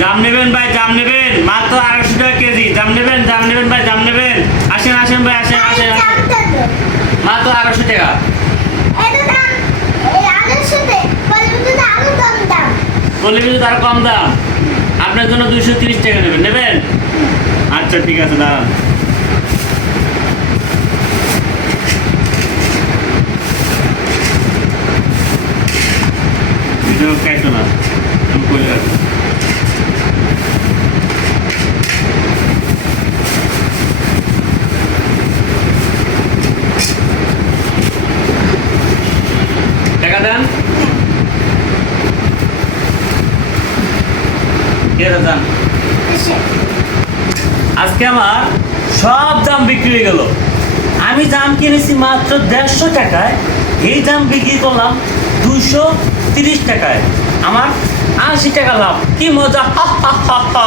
জাম নেবেন ভাই, জাম নেবেন, মাত্র 250 টাকা কেজি। জাম নেবেন, জাম নেবেন ভাই, জাম নেবেন। আসেন আসেন ভাই, আসেন আসেন আসেন। মাত্র 250 টাকা। বললে কিন্তু তার কম দাম। আপনার জন্য 230 টাকা নেবেন, নেবেন? আচ্ছা ঠিক আছে, দাঁড়ান। ভিডিও কাটো না, আমি বলে রাখবো। টাকা দেন। যান। আজকে আমার সব দাম বিক্রি হয়ে গেল। আমি জাম কিনেছি মাত্র 150 টাকায়, এই জাম বিক্রি করলাম 230 টাকায়। আমার 80 টাকা লাভ। কি মজা! হা হা হা হা।